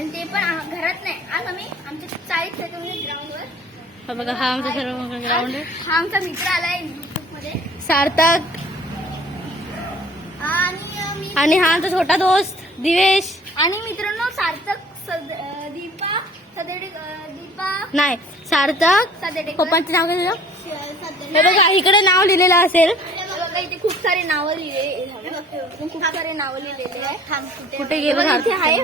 आणि ते पण घरात नाही. आज आम्ही आमच्या 40 सेकंद ग्राउंडवर. बघा हा आमचा सर्व ग्राउंड आहे. हा आमचा मित्र आलाय युट्यूब मध्ये सार्थक आणि हा आमचा छोटा दोस्त दिवेश. आणि मित्रांनो सार्थक दीपा नाही सार्थक सदेडे पप्पांचं नाव काय तुझं? हे बघा इकडे नाव लिहिलेलं असेल. इथे खूप सारे नावं लिहिले खूप सारे नावं लिहिलेले आहे. कुठे गेलो इथे आहे.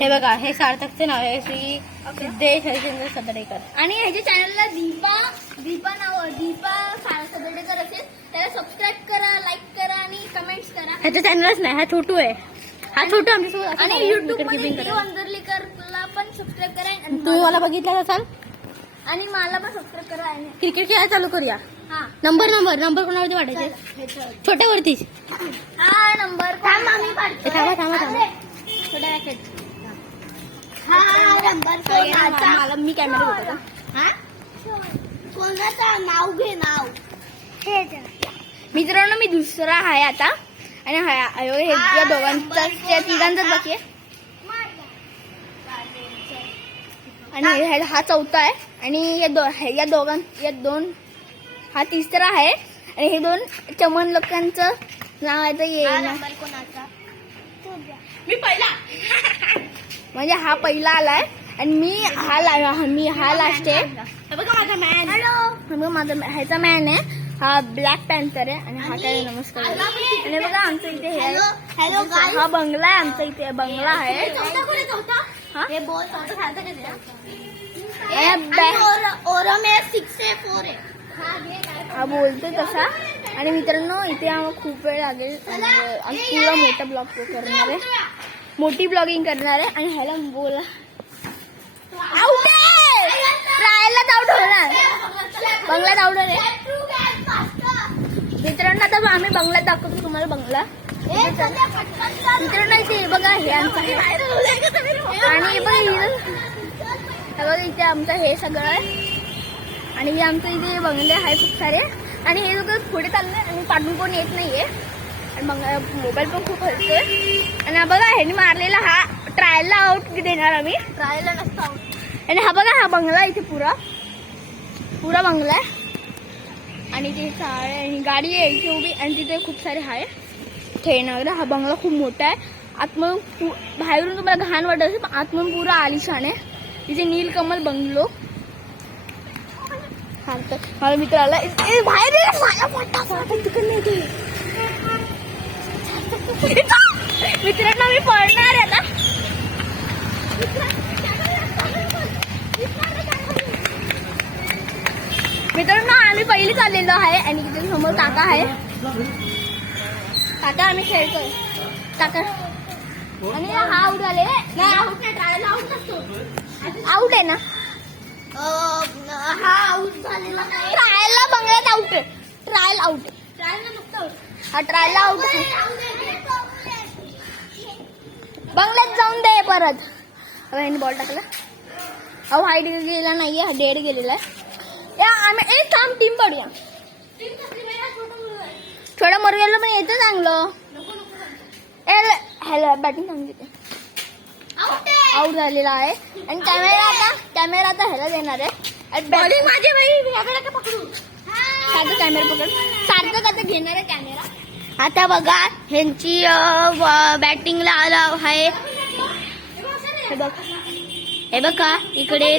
हे बघा हे सार्थकचे नाव आहे श्री सिद्धेश हरिश्चंद्र सदडेकर. आणि ह्याच्या चॅनलला दीपा सदेडेकर असेल. त्याला सबस्क्राईब करा, लाईक करा आणि कमेंट्स करा. ह्याचं चॅनलच नाही, हा छोटू आहे. हा छोटू आमच्यासोबत. आणि युट्यूब मध्ये अंदरलीकरला पण सबस्क्राईब करा. तुम्ही मला बघितलं असाल. आणि मला पण सबस्क्राईब करा. क्रिकेट खेळायला चालू करूया. हा नंबर कोणावरती वाटायचे? छोट्यावरतीच. हा नंबर थांबा मला मी कॅमेरा होता का? कोणाचं नाव घे नाव. मित्रांनो मी दुसरा आहे आता. आणि हे या दोघांचा तिघांचाच बाकी आहे. आणि हा चौथा आहे. आणि या दोन हा तिसरा आहे. आणि हे दोन चमन लोकांचं नाव आहे. तर मी पहिला म्हणजे हा पहिला आलाय आणि मी हा लास्ट आहे. बघा माझा मॅन. माझा ह्याचा मॅन आहे. हा ब्लॅक पॅन्थर आहे. आणि हा काय नमस्कार. आणि बघा आमचं इथे हे आहे. हा बंगला आहे. आमचा इथे बंगला आहे. हा बोलतोय तसा. आणि मित्रांनो इथे आम्हाला खूप वेळ लागेल. पुरा मोठा ब्लॉग करणार आहे. मोठी ब्लॉगिंग करणार आहे. आणि ह्याला बोला आउट आहे. ट्रायललाच आउट होणार. बंगल्यात आउट आहे. मित्रांनो आता आम्ही बंगल्यात दाखवतो तुम्हाला बंगला. मित्रांनो इथे बघा हे आमचं आणि बघा इथे आमचं हे सगळं आहे. आणि हे आमचं इथे बंगले आहे खूप सारे. आणि हे लोक पुढे चालले आणि पाठून कोण येत नाहीये. आणि मोबाईल पण खूप हलतोय. आणि बघा ह्यानी मारलेला हा ट्रायलला आउट देणार आम्ही. ट्रायलला नसतो आउट. आणि हा बघा हा बंगला इथे पुरा बंगला आहे. आणि ते सारे आणि गाडी आहे इथे उभी. आणि तिथे खूप सारे आहे खेळणार. हा बंगला खूप मोठा आहे. आतमधून बाहेरून तुम्हाला घाण वाटत असेल पण आतमधून पुरा आलिशान आहे. तिथे नीलकमल बंगलो. मला मित्र आला बाहेर. मित्रांनो मी पळणार आहे आता. मित्रांनो आम्ही पहिली चाललेलो आहे. आणि तिथे समोर काका आहे. काका आम्ही खेळतोय काका. आणि हा आउट झाले. नाही आउट नाही. ट्रायल आउट नसतो. आउट आहे ना. हा आउट झालेला नाही. ट्रायलला बंगल्यात आउट आहे. ट्रायल आउट आहे. ट्रायलला नुसतं हा ट्रायलला आउट आहे. बंगल्यात जाऊन दे परत. ह्याने बॉल टाकला. अहो हाईट गेलेला नाहीये. हा डेड गेलेला आहे. आम्ही एक काम टीम पडूया. छोटा मुरगेला पण येतं चांगलं. हॅलो बॅटिंग सांगितलं. आउट झालेला आहे. आणि कॅमेरा आता ह्याला देणार आहे. बॉलिंग माझी पकडू. सारखं कॅमेरा पकड. सारखं आता घेणार आहे कॅमेरा. आता बघा ह्यांची बॅटिंगला आला आहे. हे बघा इकडे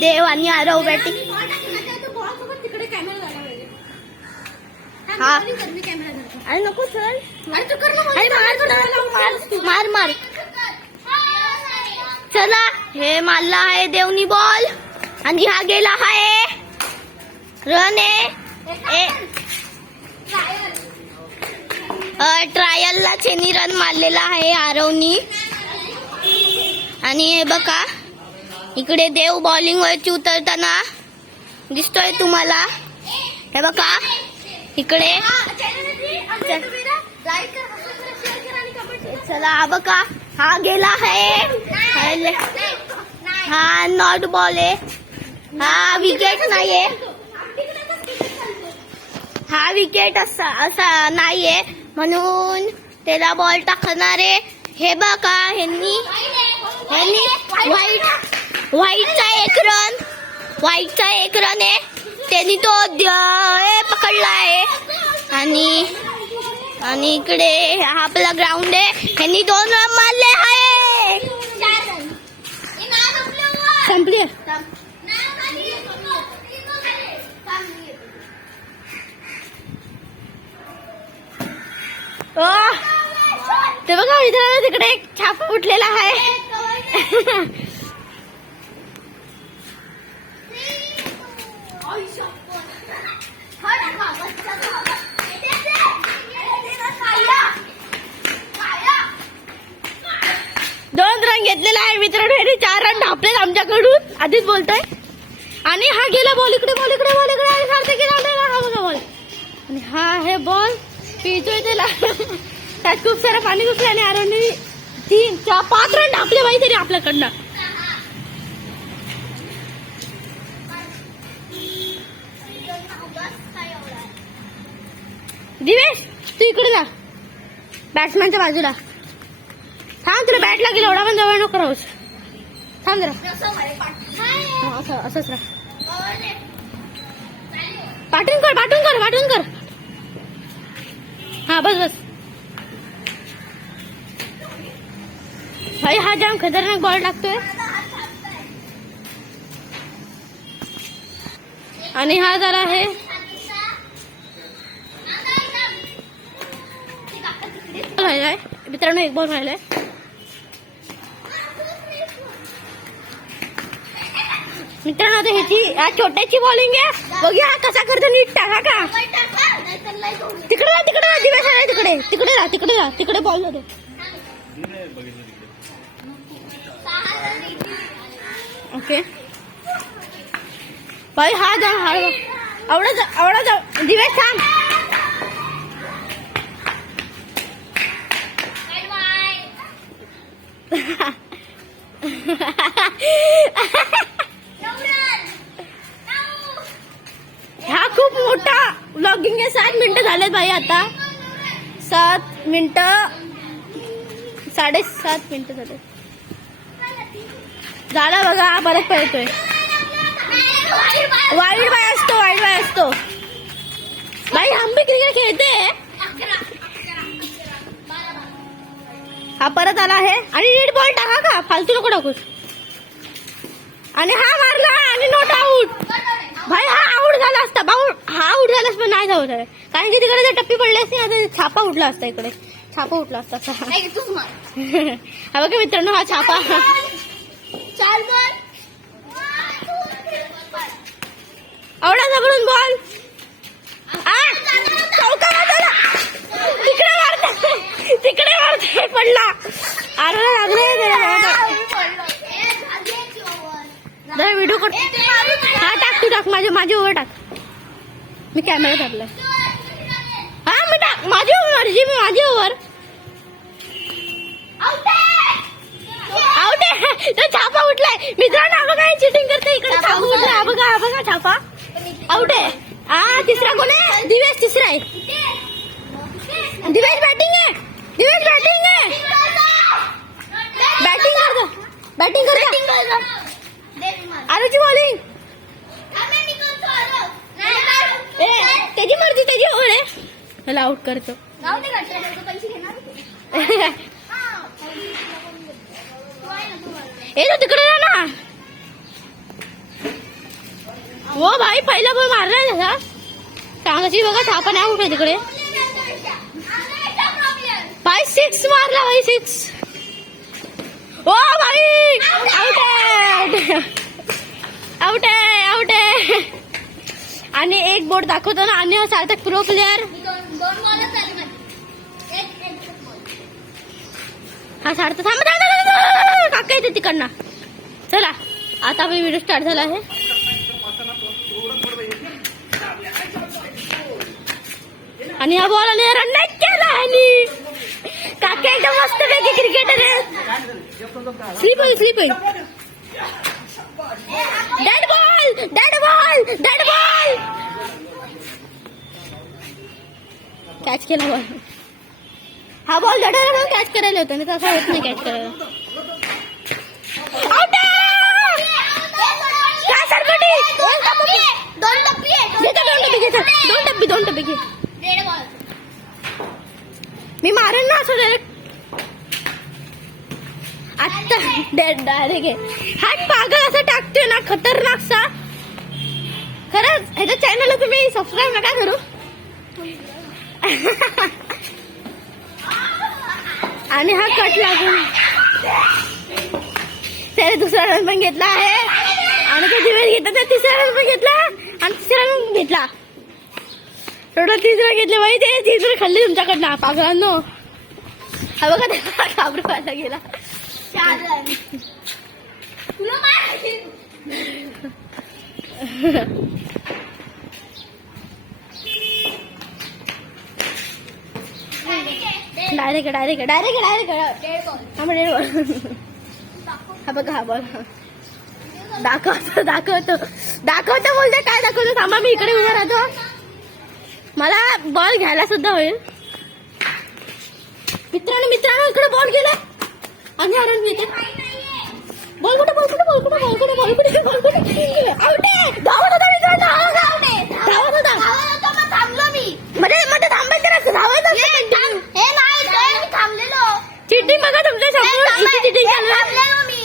देव आणि आरव बॅटिंग. हा अरे नको चल. मार चला. हे मारला आहे देवनी बॉल. आणि हा गेला आहे. रन आहे. ट्रायलला चेनी रन मारलेला आहे आरवनी. आणि हे बघा इकडे देव बॉलिंग वरची उतरताना दिसतोय तुम्हाला. हे बघा इकडे. चला बघा हा गेला आहे. हा नॉट बॉल आहे. हा विकेट नाहीये. हा विकेट असा नाहीये म्हणून त्याला बॉल टाकणार आहे. हे बघा ह्यांनी व्हाईटचा एक रन आहे, त्यांनी तो पकडला आहे. आणि इकडे हा आपला ग्राउंड आहे, ह्यांनी 2 रन मारले आहे. संपली. ते बघा मित्रांनो, तिकडे एक छापा उठलेला आहे. दोन रन घेतलेला आहे मित्रांनो, ह्याने 4 रन ढापलेत आमच्याकडून, आधीच बोलतोय. आणि हा गेला बॉल इकडे आणि सार्थक गेला. हा बघा बॉल, आणि हा हे बॉल पितोय त्याला. त्यात खूप सारं पाणी घुसलं आणि आरोने 3, 4, 5 रन ढापले बाई तरी आपल्याकडनं. दिवेश तू इकडे जा, बॅट्समॅनच्या बाजूला थांब. तुला बॅट लागेल, एवढा पण जवळ नको राहूस. थांब जरा, असंच राहा. पाठून कर. हा बस. भाई हा जाम खतरनाक बॉल टाकतोय. आणि हा जरा आहे राहिलाय मित्रांनो, एक बॉल राहिलाय. मित्रांनो आता ह्याची छोट्याची बॉलिंग आहे, बघूया हा कसा करतो. नीट टाका का, तिकडे जा, तिकडे बॉल जातो. ओके भाई हा जा, आवडा जा. दिवेश थांब. हा खूप मोठा व्लॉगिंग आहे. 7 मिनिटं झालेत भाई, आता 7 मिनिटं 7.5 मिनिटं झाले. झाला बघा, परत पळतोय. वाईट बाय असतो भाई. हम भी क्रिकेट खेळते. हा परत आला आहे आणि नीट बॉल टाका का, फालतू नको टाकूस. आणि हा मारला आणि नॉट आऊट. भाई हा आऊट झाला असता, हा आऊट झाला पण नाही जाऊ शकत, कारण की तिकडे जर टप्पी पडली असती आता छापा उठला असता. इकडे छापा उठला असता. हा बघा मित्रांनो, हा छापा. आवडा जबरून बॉल. तिकडे मारते पडला. व्हिडिओ कर. हा टाक, तू टाक, माझी ओव्हर टाक. मी कॅमेरा टाकला. हा मी टाक, माझी ओव्हर. आउट आहे. तो छापा उठलाय मित्रांनो, बघा चिटिंग करते. इकडे छापा उठला, बघा छापा. आउट आहे. हा तिसरा कोण आहे? दिवेश तिसरा आहे. दिवेश बॅटिंग आहे. बॅटिंग करतो. आरोची बॉलिंग. त्याची मर्जी, त्याची ओव्हर आहे. त्याला आउट करतो. ए तो तिकडे जा ना. हो भाई, पहिला बॉल मारलाय तसा. सांगायची बघा, छापा नाही उठे तिकडे. भाई 6 मारला भाई, 6. ओ भाई आउट आहे. आणि एक बोर्ड दाखवतो ना, आणि सार्थक प्रो प्लेअर. हा सार्थक थांब, काका येते तिकडनं. चला आता व्हिडिओ स्टार्ट झाला आहे. आणि हा बॉल आणि रन नाही केला. आणि काका एकदम मस्त पैकी क्रिकेटर आहे. स्लिप होईल. Dead ball. कॅच केला बॉल. हा बॉल धडायला म्हणून कॅच करायला होता नाही तर असं होत नाही कॅच करायला. Out आहे! काय सरपटी? दोन टप्पी आहे. दोन टप्पे घे. मी मारेन ना असं डायरेक्ट. आत्ता डायरेक्ट घे. हात पागल असं टाकतोय ना खतरनाक सा. खरंच ह्याच्या चॅनलला तुम्ही सबस्क्राईब नका करू. आणि हा कट लागून त्याने दुसरा रन पण घेतला आहे आणि तो दिवस घेतला तर तिसरा रन पण घेतला आणि तिसरा रन घेतला. टोटल 30 रन घेतले बाई. ते 30 रन खाल्ली तुमच्याकडनं पागलांनो. हा बघा त्याला घाबरवायला गेला. 4 रन. तुला माहिती डायरेक्ट हा बघा हा बॉल दाखवतो बोलते. काय दाखवतो थांबा मी इकडे उभा राहतो. मला बॉल घ्यायला सुद्धा होईल. मित्रांनो इकडे बॉल गेला आणि रन घेते. बॉल कुठे आउट आहे. धावत होता थांबलो मी. मध्ये थांबायचं नसतं धावायचं. हे नाही मी थांबलेलो. चिटिंग बघा तुमच्या समोर. इथे चिटिंग चालू आहे. थांबलेलो मी.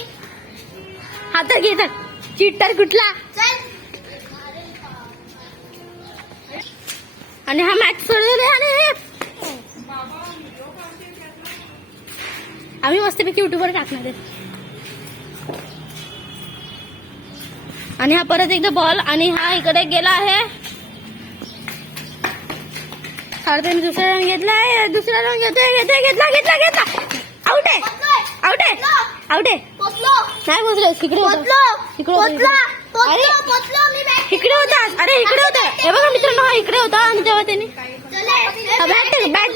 हातात घेतात चिट्टर कुठला. आणि हा मॅच सोडवले आणि आम्ही मस्तपैकी युट्यूबवर टाकणार आहे. आणि हा परत एकदा बॉल आणि हा इकडे गेला आहे. त्याने दुसरा रन घेतलाय. घेतला. आउट आहे. नाही पोचलो. इकडे होता. अरे इकडे होता. हे बघा मित्रांनो हा इकडे होता आणि तेव्हा त्यांनी बॅट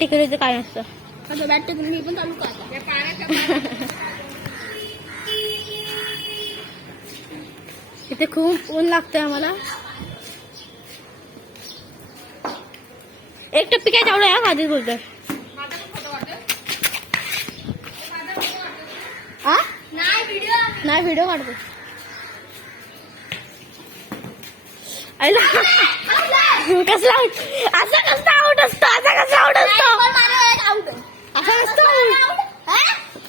टेकवली काय नसतं. बॅट टेकून मी पण चालू करतो. इथे खूप ऊन लागतंय आम्हाला. एक टप्पी काय चावलं या आधीच बोलतोय. नाही व्हिडिओ काढतो. कसला असं कसं आउट असतो. असं नसतं.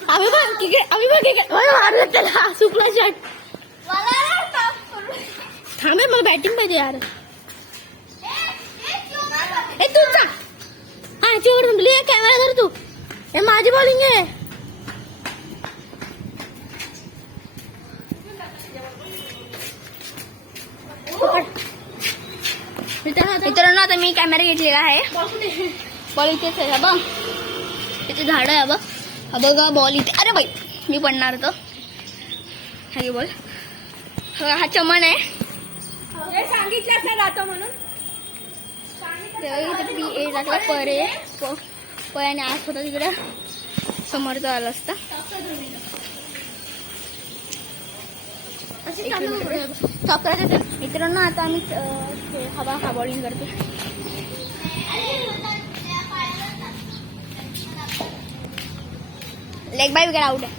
आम्ही मारलं त्याला सुपला शॉट. थांबे मला बॅटिंग पाहिजे यार. तुमचा हा चिवड म्हटली कॅमेरा धर तू. हे माझी बॉलिंग आहे. मित्रांनो आता मी कॅमेरा घेतलेला आहे. बॉल इथेच आहे बघ. इथे झाड आहे बघ. हा बघा बॉल इथे. अरे बाई मी पडणार होतो. हा बॉल. हा चमन आहे. सांगितलंच नाही जातो म्हणून. टाकला पयाने आत होता तिकडे समोरचा आला असता. मित्रांनो आता आम्ही हा बॉलिंग करतो. लेग बाय विकेट आउट आहे.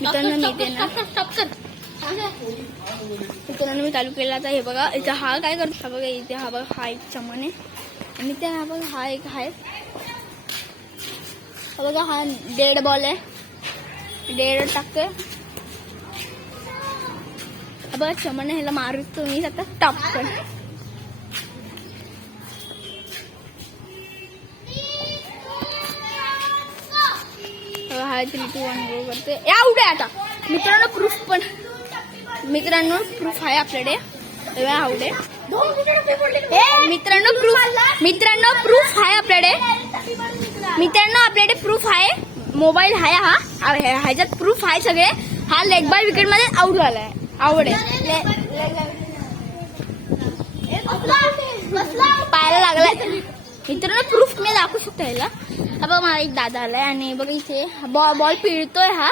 मित्रांनो मी ते ना मित्रांनो मी चालू केला आता. हे बघा इथं हा काय करतो. हा बघा इथे हा बघा हा एक चमन आहे आणि त्या हा बघा हा एक आहे. हा बघा हा डेड बॉल आहे. डेड टाकतोय. हा बघा चमन ह्याला मारतो मी आता टॉप पण. हा 3-2-1 गो करते. आउट आहे आता. मित्रांनो प्रूफ आहे आपल्याकडे. आउट आहे. मित्रांनो प्रूफ आहे आपल्याकडे. प्रूफ आहे. मोबाईल आहे हा. ह्याच्यात प्रूफ आहे सगळे. हा लेग बाय विकेट मध्ये आउट झालाय. आवड आहे. पायाला लागलाय. मित्रांनो प्रूफ मी दाखवू शकतो ह्याला. हा बघा मला एक दादा आलाय आणि बघा इथे बॉल पिळतोय हा.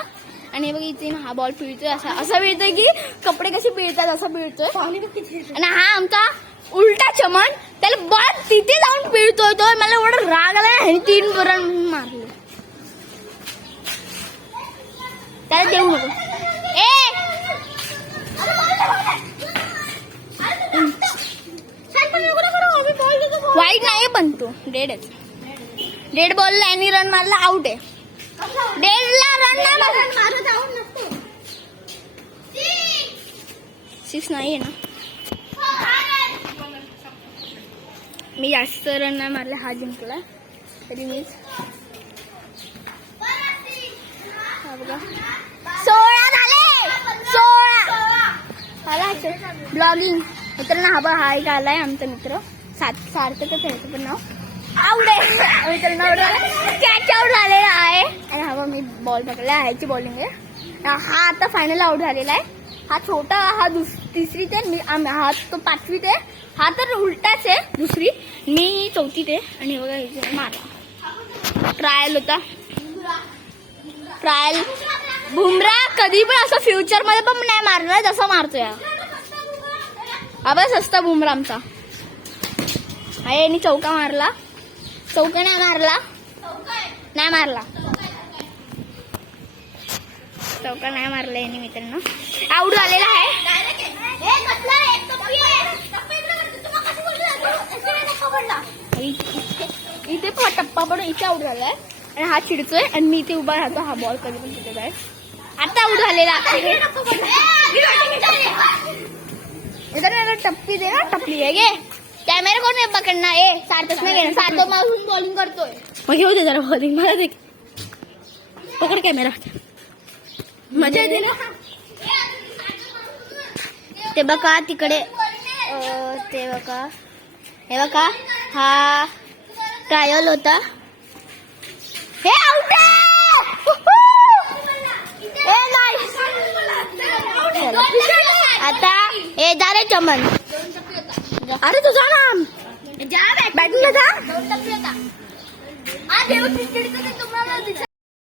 आणि बघा इथे हा बॉल पिळतोय. असं पिळतोय की कपडे कसे पिळतात असं पिळतोय. आणि हा आमचा उलटा चमन त्याला बॉल तिथे जाऊन पिळतोय तो. मला एवढा राग आला आणि 3 रन मारले. त्याला देऊ नको. वाईट नाही पण तो डेडच. डेड बॉलला आणि रन मारला आउट आहे. डेडला रन नाही मारत. 6 नाहीये ना. मी जास्त रन नाही मारले. हा जिंकला तरी मीच. हा बघा 16 झाले. 16 ब्लॉगिंग मित्रांनो. हा बघा हा एक आलाय आमचा मित्र. सार्थकच आहे पण नाव. आउट आहे मित्रांनो. कॅच आउट झालेला आहे. आणि हा बघा मी बॉल पकडला. ह्याची बॉलिंग आहे. हा आता फायनल आउट झालेला आहे. हा छोटा हा तिसरीत आहे. हा तो 5वीत आहे. हा तर उलटाच आहे. दुसरी मी 4थीत आहे. आणि बघा हे मारला. ट्रायल होता. ट्रायल. बुमरा कधी पण असं फ्युचर मध्ये पण नाही मारणार जसं मारतोय. हा बस असता बुमरा आमचा. हा यांनी चौका मारला. चौका नाही मारला. नाही मारला. चौका नाही मारला यांनी मित्रांनो. आउट झालेला आहे. इथे टप्पा पडून इथे आउट झालाय. आणि हा चिडतोय आणि मी इथे उभा राहतो. हा बॉल कधी पण तिथे जाय. आता आउट झालेला आहे. टप्पी दे ना. टप्पी आहे गे. कॅमेरा कोण आहे पकडणार. सार्थक नाही घेणार. सार्थक मारून बॉलिंग करतोय. मग घेऊ दे जरा बॉलिंग. मला दे. पकड कॅमेरा. मजा येते ना. ते बघा तिकडे. ते बघा. हे बघा हा ट्रायल होता. हे आउट आहे. आता हे जा रे चमन. अरे तुझा नाम बॅटिंगला जा.